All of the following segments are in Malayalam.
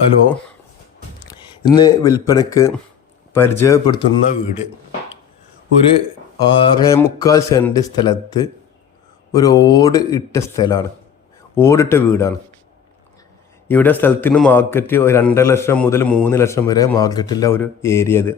ഹലോ. ഇന്ന് വിൽപ്പനക്ക് പരിചയപ്പെടുത്തുന്ന വീട്. ഒരു ആറേ മുക്കാൽ സെന്റ് സ്ഥലത്ത് ഒരു ഓട് ഇട്ട സ്ഥലമാണ്. ഓടിട്ട വീടാണ്. ഇവിടെ സ്ഥലത്തിന് മാർക്കറ്റ് രണ്ടര ലക്ഷം മുതൽ മൂന്ന് ലക്ഷം വരെ മാർക്കറ്റുള്ള ഒരു ഏരിയ ഇത്.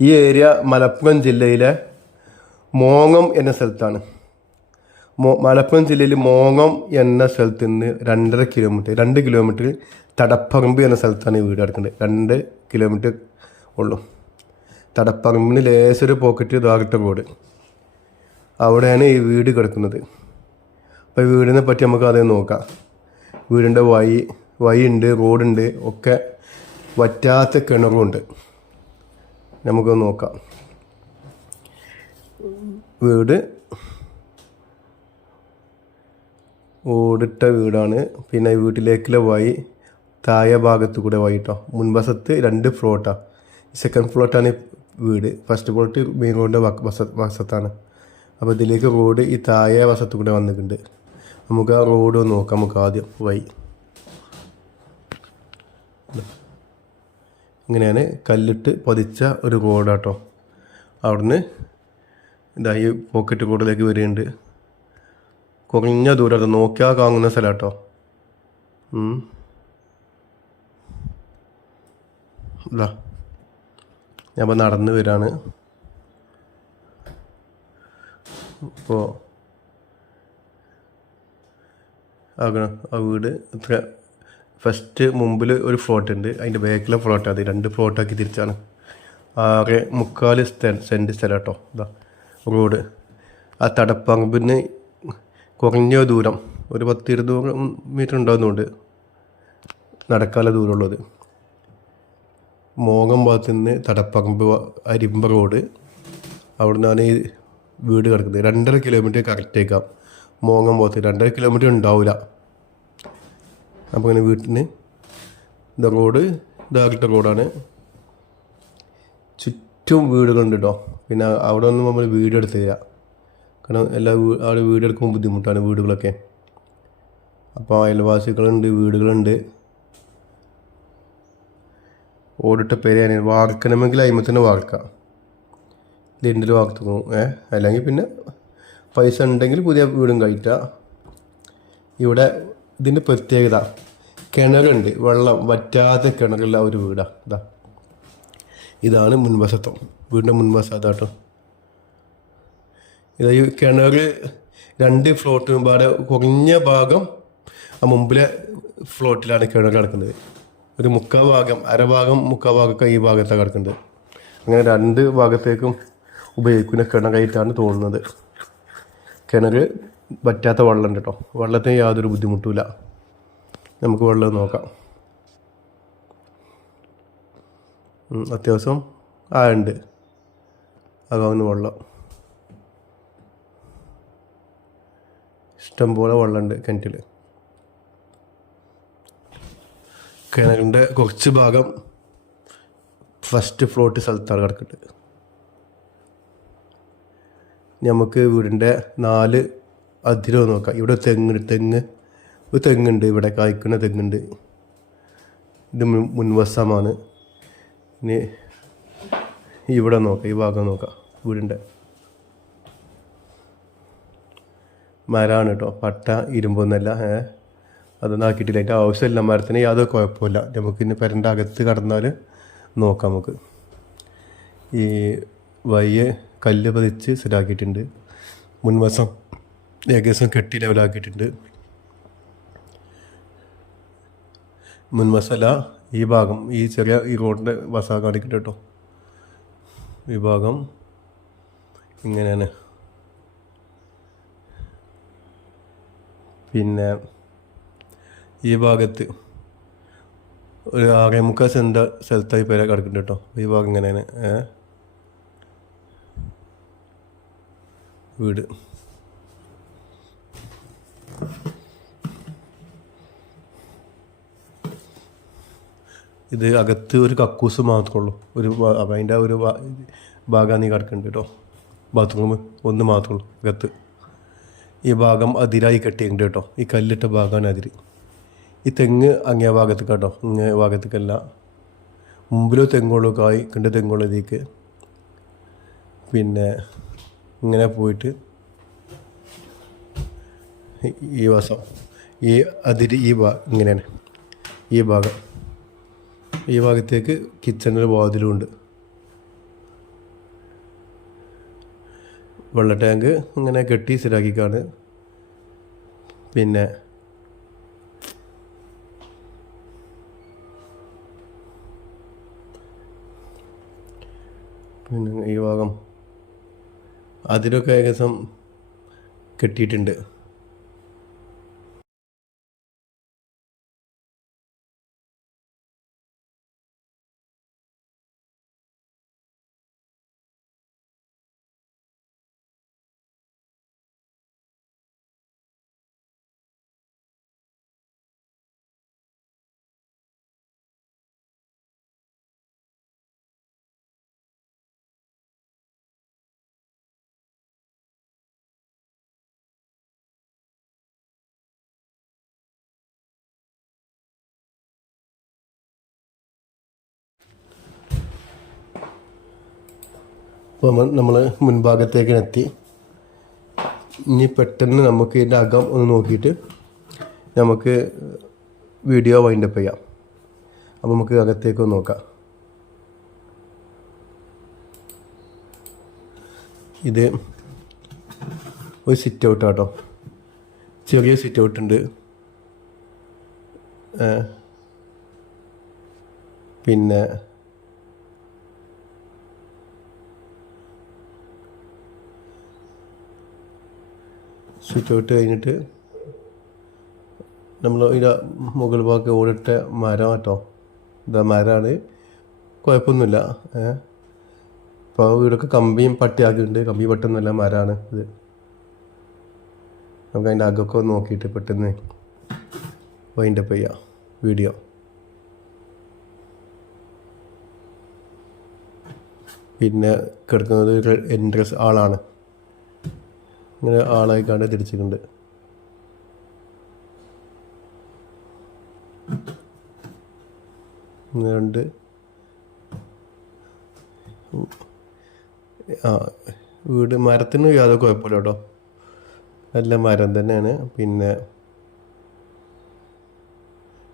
ഈ ഏരിയ മലപ്പുറം ജില്ലയിലെ മോങ്ങം എന്ന സ്ഥലത്താണ്. മലപ്പുറം ജില്ലയിൽ മോങ്ങം എന്ന സ്ഥലത്ത് നിന്ന് രണ്ടര കിലോമീറ്റർ രണ്ട് കിലോമീറ്റർ തടപ്പറമ്പ് എന്ന സ്ഥലത്താണ് വീട് കിടക്കുന്നത്. രണ്ട് കിലോമീറ്റർ ഉള്ളൂ. തടപ്പറമ്പിന് ലേശൊരു പോക്കറ്റ് ദ്വാരട്ട റോഡ്. അവിടെയാണ് ഈ വീട് കിടക്കുന്നത്. അപ്പോൾ ഈ വീടിനെ പറ്റി നമുക്ക് അതേ നോക്കാം. വീടിന്റെ വഴി വഴിയുണ്ട് റോഡുണ്ട് ഒക്കെ വറ്റാത്ത കിണറുമുണ്ട് നമുക്ക് നോക്കാം. വീട് ഓടിട്ട വീടാണ്. പിന്നെ വീട്ടിലേക്കുള്ള വഴി താഴെ ഭാഗത്ത് കൂടെ വഴി കേട്ടോ മുൻവശത്ത് രണ്ട് ഫ്ലോട്ടാണ് സെക്കൻഡ് ഫ്ലോട്ടാണ് വീട്. ഫസ്റ്റ് ഫ്ലോട്ട് മെയിൻ റോഡിന്റെ വശ വശത്താണ്. അപ്പോൾ ഇതിലേക്ക് റോഡ് ഈ താഴെ വശത്ത് കൂടെ വന്നിട്ടുണ്ട്. നമുക്ക് ആ റോഡ് നോക്കാം നമുക്ക് ആദ്യം വഴി. ഇങ്ങനെയാണ് കല്ലിട്ട് പതിച്ച ഒരു റോഡാട്ടോ അവിടുന്ന് ഇതായി പോക്കറ്റ് റോഡിലേക്ക് വരികയുണ്ട്. കുറഞ്ഞ ദൂരം നോക്കിയാൽ കാണുന്ന സ്ഥലം കേട്ടോ ഞാൻ ഇപ്പോൾ നടന്ന് വരാണ്. ഇപ്പോൾ ആ വീട് ഇത്ര ഫസ്റ്റ് മുമ്പിൽ ഒരു ഫ്ലോട്ട് ഉണ്ട് അതിന്റെ ബാക്കിലെ ഫ്ലോട്ട്. അത് രണ്ട് ഫ്ലോട്ടാക്കി തിരിച്ചാണ്. ആകെ മുക്കാൽ സെന്റ് സ്ഥലം കേട്ടോ ഇതാ റോഡ്. ആ തടപ്പറമ്പിന് കുറഞ്ഞ ദൂരം ഒരു പത്ത് ഇരുന്നൂറ് മീറ്റർ ഉണ്ടാകുന്നുണ്ട് നടക്കാനുള്ള ദൂരമുള്ളത്. മോങ്ങം ഭാഗത്ത് നിന്ന് തടപ്പറമ്പ് അരിമ്പ റോഡ് അവിടെ നിന്നാണ് ഈ വീട് കിടക്കുന്നത്. രണ്ടര കിലോമീറ്റർ കറക്റ്റേക്കാം മോങ്ങം ഭാഗത്ത് രണ്ടര കിലോമീറ്റർ ഉണ്ടാവില്ല അപ്പോൾ ഇങ്ങനെ വീട്ടിന് ഇത് റോഡ് ഇതാകിട്ട റോഡാണ് ചുറ്റും വീടുകളുണ്ട് കേട്ടോ പിന്നെ അവിടെ ഒന്നും നമ്മൾ വീട് എടുത്തില്ല. കാരണം എല്ലാ ആൾ വീട് എടുക്കുമ്പോൾ ബുദ്ധിമുട്ടാണ് വീടുകളൊക്കെ. അപ്പോൾ അയൽവാസികളുണ്ട് വീടുകളുണ്ട്. ഓടിട്ട പേര് വാർക്കണമെങ്കിൽ അതിമ വാർക്കാം. ഇതിന്റെ വാർത്തും ഏ? അല്ലെങ്കിൽ പിന്നെ പൈസ ഉണ്ടെങ്കിൽ പുതിയ വീടും കഴിക്കാം ഇവിടെ ഇതിന്റെ പ്രത്യേകത കിണറുണ്ട് വെള്ളം വറ്റാത്ത കിണറുള്ള ഒരു വീടാണ് ഇതാ. ഇതാണ് മുൻവശത്വം വീടിന്റെ മുൻവശം ഇത് ഈ കിണർ രണ്ട് ഫ്ലോട്ട് പാടെ കുറഞ്ഞ ഭാഗം ആ മുമ്പിലെ ഫ്ലോട്ടിലാണ് കിണർ കിടക്കുന്നത്. ഒരു മുക്കാൽ ഭാഗം അരഭാഗം മുക്കാൽ ഭാഗമൊക്കെ ഈ ഭാഗത്താണ് കിടക്കുന്നത്. അങ്ങനെ രണ്ട് ഭാഗത്തേക്കും ഉപയോഗിക്കുന്ന കിണറായിട്ടാണ് തോന്നുന്നത്. കിണർ പറ്റാത്ത വെള്ളമുണ്ട് കേട്ടോ. വെള്ളത്തിന് യാതൊരു ബുദ്ധിമുട്ടുമില്ല. നമുക്ക് വെള്ളം നോക്കാം. അത്യാവശ്യം ആ ഉണ്ട് ആകാവുന്ന വെള്ളം. ഇഷ്ടം പോലെ വെള്ളമുണ്ട് കിണറ്റിൽ. കിണറിന്റെ കുറച്ച് ഭാഗം ഫസ്റ്റ് ഫ്ലോട്ട് സ്ഥലത്താണ് കിടക്കുന്നത്. നമുക്ക് വീടിന്റെ നാല് അതിരോ നോക്കാം. ഇവിടെ തെങ്ങ് തെങ്ങ് ഒരു തെങ്ങുണ്ട് ഇവിടെ കായ്ക്കുന്ന തെങ്ങുണ്ട്. ഇത് മുൻ- മുൻവശമാണ്. ഇനി ഇവിടെ നോക്കാം ഈ ഭാഗം നോക്കാം വീടിന്റെ. മരമാണ് കേട്ടോ പട്ട ഇരുമ്പൊന്നല്ല ഏഹ് അതൊന്നും ആക്കിയിട്ടില്ല. അതിന്റെ ആവശ്യമില്ല മരത്തിന്. യാതൊരു കുഴപ്പമില്ല നമുക്ക് ഇനി പെരന്റെ അകത്ത് കടന്നാൽ നോക്കാം നമുക്ക്. ഈ വയ്യെ കല്ല് പതിച്ച് സെറ്റാക്കിയിട്ടുണ്ട്. മുൻവശം ഏകദേശം കെട്ടി ലെവലാക്കിയിട്ടുണ്ട്. മുൻവശല ഈ ഭാഗം. ഈ ചെറിയ ഈ റോഡിന്റെ വശ കാണിക്കട്ടെ കേട്ടോ ഈ ഭാഗം ഇങ്ങനെയാണ്. പിന്നെ ഈ ഭാഗത്ത് ഒരു ആറേ മുക്കാൽ സെന്റ് സ്ഥലത്തായി പേരെ കിടക്കുന്നുണ്ട് കേട്ടോ. ഈ ഭാഗം ഇങ്ങനെയാണ്. വീട്. ഇത് അകത്ത് ഒരു കക്കൂസ് മാത്രമേ ഉള്ളൂ. ഒരു അതിന്റെ ഒരു ഭാഗമാണ് നീ കിടക്കുന്നുണ്ട് കേട്ടോ. ബാത്റൂം ഒന്ന് മാത്രമേ ഉള്ളൂ അകത്ത്. ഈ ഭാഗം അതിരായി കെട്ടിയിട്ടുണ്ട് കേട്ടോ. ഈ കല്ലിട്ട ഭാഗമാണ് അതിര്. ഈ തെങ്ങ് അങ്ങേ ഭാഗത്തേക്ക് കേട്ടോ. ഇങ്ങേ ഭാഗത്തേക്കല്ല. മുമ്പിലും തെങ്ങുള്ളൂ കായ് കണ്ട് തെങ്ങുള്ളൂ ഇതിലേക്ക്. പിന്നെ ഇങ്ങനെ പോയിട്ട് ഈ- വാസം ഈ അതിര് ഈ ഭാ ഇങ്ങനെയാണ്. ഈ ഭാഗം. ഈ ഭാഗത്തേക്ക് കിച്ചണിൽ വാതിലുണ്ട് വെള്ള ടാങ്ക് ഇങ്ങനെ കെട്ടി സ്ഥിരാക്കിക്കാണ്. പിന്നെ പിന്നെ ഈ ഭാഗം അതിലൊക്കെ ഏകദേശം കെട്ടിയിട്ടുണ്ട്. അപ്പോൾ നമ്മൾ മുൻഭാഗത്തേക്ക് എത്തി ഇനി പെട്ടെന്ന് നമുക്ക് ഇതിന്റെ അകം ഒന്ന് നോക്കിയിട്ട് നമുക്ക് വീഡിയോ വൈൻഡപ്പ് ചെയ്യാം. അപ്പോൾ നമുക്ക് അകത്തേക്ക് ഒന്ന് നോക്കാം. ഇത് ഒരു സിറ്റ് ഔട്ട് ആട്ടോ. ചെറിയ സിറ്റ് ഔട്ട് ഉണ്ട്. പിന്നെ സ്വിച്ച് ഔട്ട് കഴിഞ്ഞിട്ട് നമ്മൾ ഇതിന്റെ മുകൾ ഭാഗത്ത് ഓടിട്ട മരം കേട്ടോ. ഇതാ മരമാണ്. കുഴപ്പമൊന്നുമില്ല. ഏ? ഇപ്പോൾ വീടൊക്കെ കമ്പിയും പട്ടിയാക്കിയിട്ടുണ്ട് കമ്പി പട്ടൊന്നുമല്ല മരമാണ് ഇത്. നമുക്ക് അതിന്റെ അകമൊക്കെ നോക്കിയിട്ട് പെട്ടെന്ന് വൈൻഡപ്പ് ചെയ്യാം. വീഡിയോ പിന്നെ കിടക്കുന്നത് എൻട്രസ് ആളാണ് ഇങ്ങനെ ആളായി കണ്ട് തിരിച്ചിട്ടുണ്ട്. രണ്ട് ആ വീട് മരത്തിന് യാതൊരു കുഴപ്പമില്ല കേട്ടോ. നല്ല മരം തന്നെയാണ്. പിന്നെ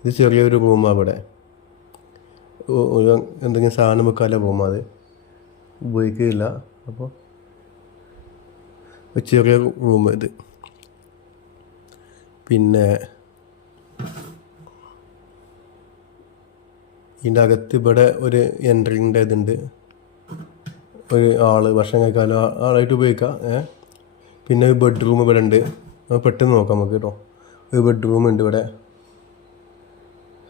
ഇത് ചെറിയൊരു റൂമാണ് ഇവിടെ. എന്തെങ്കിലും സാധനം വെക്കാനുള്ള പോകുമ്പോൾ അത്. ഉപയോഗിക്കില്ല അപ്പോൾ ചെറിയ റൂം ഇത്. പിന്നെ ഇതിന്റെ അകത്ത് ഇവിടെ ഒരു എൻട്രിന്റെ ഇതുണ്ട്. ഒരു ആൾ ഭക്ഷണം കഴിക്കാനോ ആളായിട്ട് ഉപയോഗിക്കാം. ഏ? പിന്നെ ഒരു ബെഡ്റൂം ഇവിടെ ഉണ്ട്. പെട്ടെന്ന് നോക്കാം നമുക്ക് കേട്ടോ. ഒരു ബെഡ്റൂം ഉണ്ട് ഇവിടെ.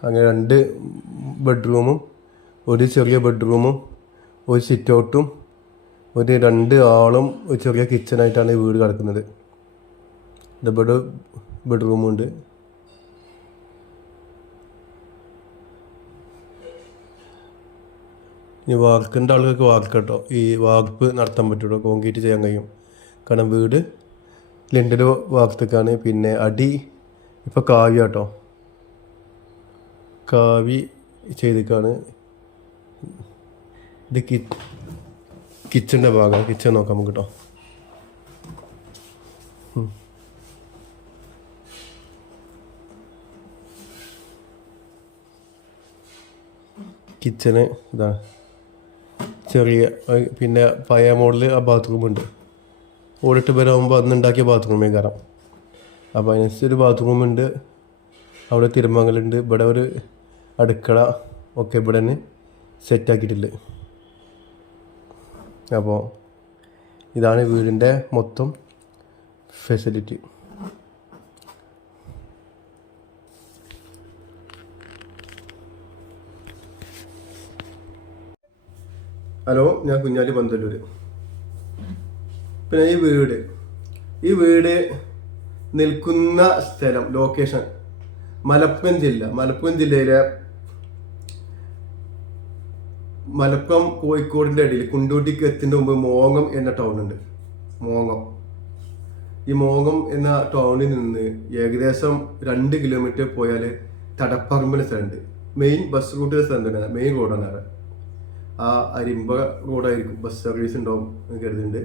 അങ്ങനെ രണ്ട് ബെഡ്റൂമും ഒരു ചെറിയ ബെഡ്റൂമും ഒരു സിറ്റ് ഔട്ടും ഒരു രണ്ട് ആളും ഒരു ചെറിയ കിച്ചണായിട്ടാണ് ഈ വീട് കിടക്കുന്നത്. ഇവിടെ ബെഡ്റൂമുണ്ട് ഇനി വാർക്കിന്റെ ആളുകൾക്ക് വാർക്ക് കേട്ടോ. ഈ വാർപ്പ് നടത്താൻ പറ്റുള്ളൂ കോൺക്രീറ്റ് ചെയ്യാൻ കഴിയും. കാരണം വീട് ലിൻഡിൽ വാർത്തക്കാണ് പിന്നെ അടി ഇപ്പോൾ കാവ്യ കേട്ടോ. കാവി ചെയ്തിക്കാണ്. ഇത് കി കിച്ചന്റെ ഭാഗം കിച്ചൺ നോക്കാം നമുക്ക് കേട്ടോ കിച്ചണ് ഇതാണ് ചെറിയ പിന്നെ പഴയ മോഡൽ ആ ബാത്റൂം ഉണ്ട്. ഓടിട്ട് വരാകുമ്പോൾ അന്ന് ഉണ്ടാക്കിയ ബാത്റൂമേ കയറാം അപ്പോൾ അതിനനുസരിച്ച് ഒരു ബാത്റൂം ഉണ്ട്. അവിടെ തിരുമംഗലുണ്ട്. ഇവിടെ ഒരു അടുക്കള ഒക്കെ ഇവിടെ തന്നെ സെറ്റാക്കിയിട്ടുണ്ട് അപ്പോൾ ഇതാണ് വീടിന്റെ മൊത്തം ഫെസിലിറ്റി. ഹലോ ഞാൻ കുഞ്ഞാലി പന്തല്ലൂർ പിന്നെ ഈ വീട് ഈ വീട് നിൽക്കുന്ന സ്ഥലം ലൊക്കേഷൻ മലപ്പുറം ജില്ല. മലപ്പുറം ജില്ലയിലെ മലപ്പുറം കോഴിക്കോടിന്റെ ഇടയിൽ കുണ്ടൂട്ടിക്ക് എത്തിന്റെ മുമ്പ് മോങ്ങം എന്ന ടൗൺ ഉണ്ട്. മോങ്ങം. ഈ മോങ്ങം എന്ന ടൗണിൽ നിന്ന് ഏകദേശം രണ്ട് കിലോമീറ്റർ പോയാൽ തടപ്പറമ്പിന് സ്ഥലമുണ്ട്. മെയിൻ ബസ് റൂട്ടിലെ സ്ഥലം തന്നെ. മെയിൻ റോഡാണ് അവിടെ. ആ അരിമ്പ റോഡായിരിക്കും ബസ് സർവീസ് ഉണ്ടാവും എന്ന് കരുതുന്നുണ്ട്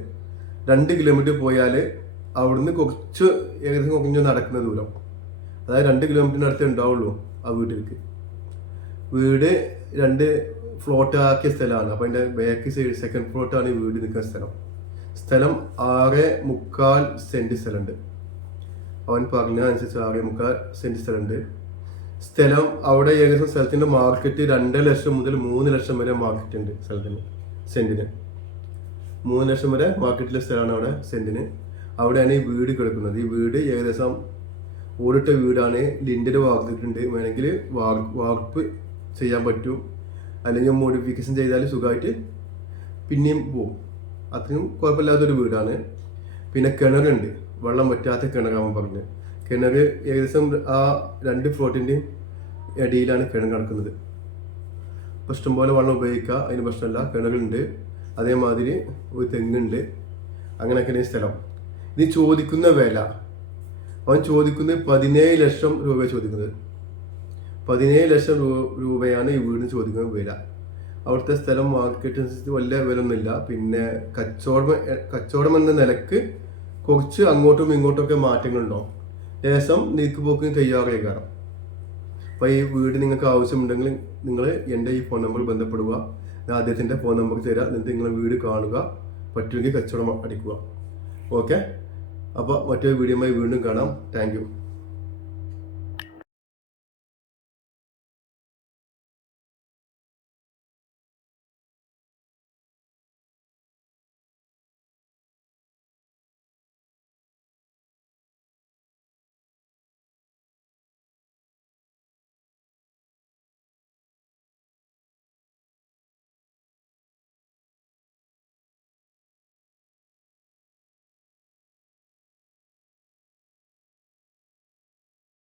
രണ്ട് കിലോമീറ്റർ പോയാൽ അവിടുന്ന് കുറച്ച് ഏകദേശം കുറഞ്ഞ് നടക്കുന്ന ദൂരം. അതായത് രണ്ട് കിലോമീറ്ററിന് അടുത്തേ ഉണ്ടാവുള്ളൂ ആ വീട്ടിലേക്ക്. വീട് രണ്ട് ഫ്ലോട്ട് ആക്കിയ സ്ഥലമാണ് അപ്പോൾ അതിന്റെ ബാക്ക് സൈഡ് സെക്കൻഡ് ഫ്ലോട്ടാണ് ഈ വീട് നിൽക്കുന്ന സ്ഥലം. സ്ഥലം ആറ് മുക്കാൽ സെന്റ് സ്ഥലമുണ്ട്. അവൻ പറഞ്ഞ അനുസരിച്ച് ആറ് മുക്കാൽ സെന്റ് സ്ഥലമുണ്ട്. സ്ഥലം അവിടെ ഏകദേശം സ്ഥലത്തിന്റെ മാർക്കറ്റ് രണ്ട് ലക്ഷം മുതൽ മൂന്ന് ലക്ഷം വരെ മാർക്കറ്റ് ഉണ്ട് സ്ഥലത്തിന് സെന്റിന് മൂന്ന് ലക്ഷം വരെ മാർക്കറ്റിലെ സ്ഥലമാണ് അവിടെ സെന്റിന് അവിടെയാണ് ഈ വീട് കിടക്കുന്നത്. ഈ വീട് ഏകദേശം ഓടിട്ട വീടാണ്. ലിൻഡിൽ വാർത്തിട്ടുണ്ട്. വേണമെങ്കിൽ വാർപ്പ് ചെയ്യാൻ പറ്റും. അല്ലെങ്കിൽ മോഡിഫിക്കേഷൻ ചെയ്താൽ സുഖമായിട്ട് പിന്നെയും പോവും. അത്രയും കുഴപ്പമില്ലാത്തൊരു വീടാണ്. പിന്നെ കിണറുണ്ട്. വെള്ളം പറ്റാത്ത കിണറാവാൻ പറഞ്ഞ് കിണർ ഏകദേശം ആ രണ്ട് ഫ്ലോട്ടിന്റെയും ഇടയിലാണ് കിണർ കിടക്കുന്നത്. അപ്പോൾ ഇഷ്ടംപോലെ വെള്ളം ഉപയോഗിക്കുക. അതിന് പ്രശ്നമില്ല. കിണറുണ്ട്. അതേമാതിരി ഒരു തെങ്ങുണ്ട്. അങ്ങനെയൊക്കെയാണ് സ്ഥലം. ഇത് ചോദിക്കുന്ന വില. അവൻ ചോദിക്കുന്നത് പതിനേഴ് ലക്ഷം രൂപ ചോദിക്കുന്നത്. പതിനേഴ് ലക്ഷം രൂപയാണ് ഈ വീടിന് ചോദിക്കുന്ന വില. അവിടുത്തെ സ്ഥലം മാർക്കറ്റ് വലിയ വില ഒന്നുമില്ല പിന്നെ കച്ചവടം കച്ചവടം എന്ന നിലയ്ക്ക് കുറച്ച് അങ്ങോട്ടും ഇങ്ങോട്ടും ഒക്കെ മാറ്റങ്ങളുണ്ടാവും ലേശം നീക്കുപോക്കിന് തയ്യാറായി കാരണം അപ്പോൾ ഈ വീട് നിങ്ങൾക്ക് ആവശ്യമുണ്ടെങ്കിൽ നിങ്ങൾ എന്റെ ഈ ഫോൺ നമ്പർ ബന്ധപ്പെടുക. ഞാൻ അദ്ദേഹത്തിന്റെ ഫോൺ നമ്പർ തരാം. എന്നിട്ട് നിങ്ങൾ വീട് കാണുക. പറ്റുമെങ്കിൽ കച്ചവടം അടിക്കുക. ഓക്കെ അപ്പോൾ മറ്റൊരു വീഡിയോയുമായി വീണ്ടും കാണാം. താങ്ക്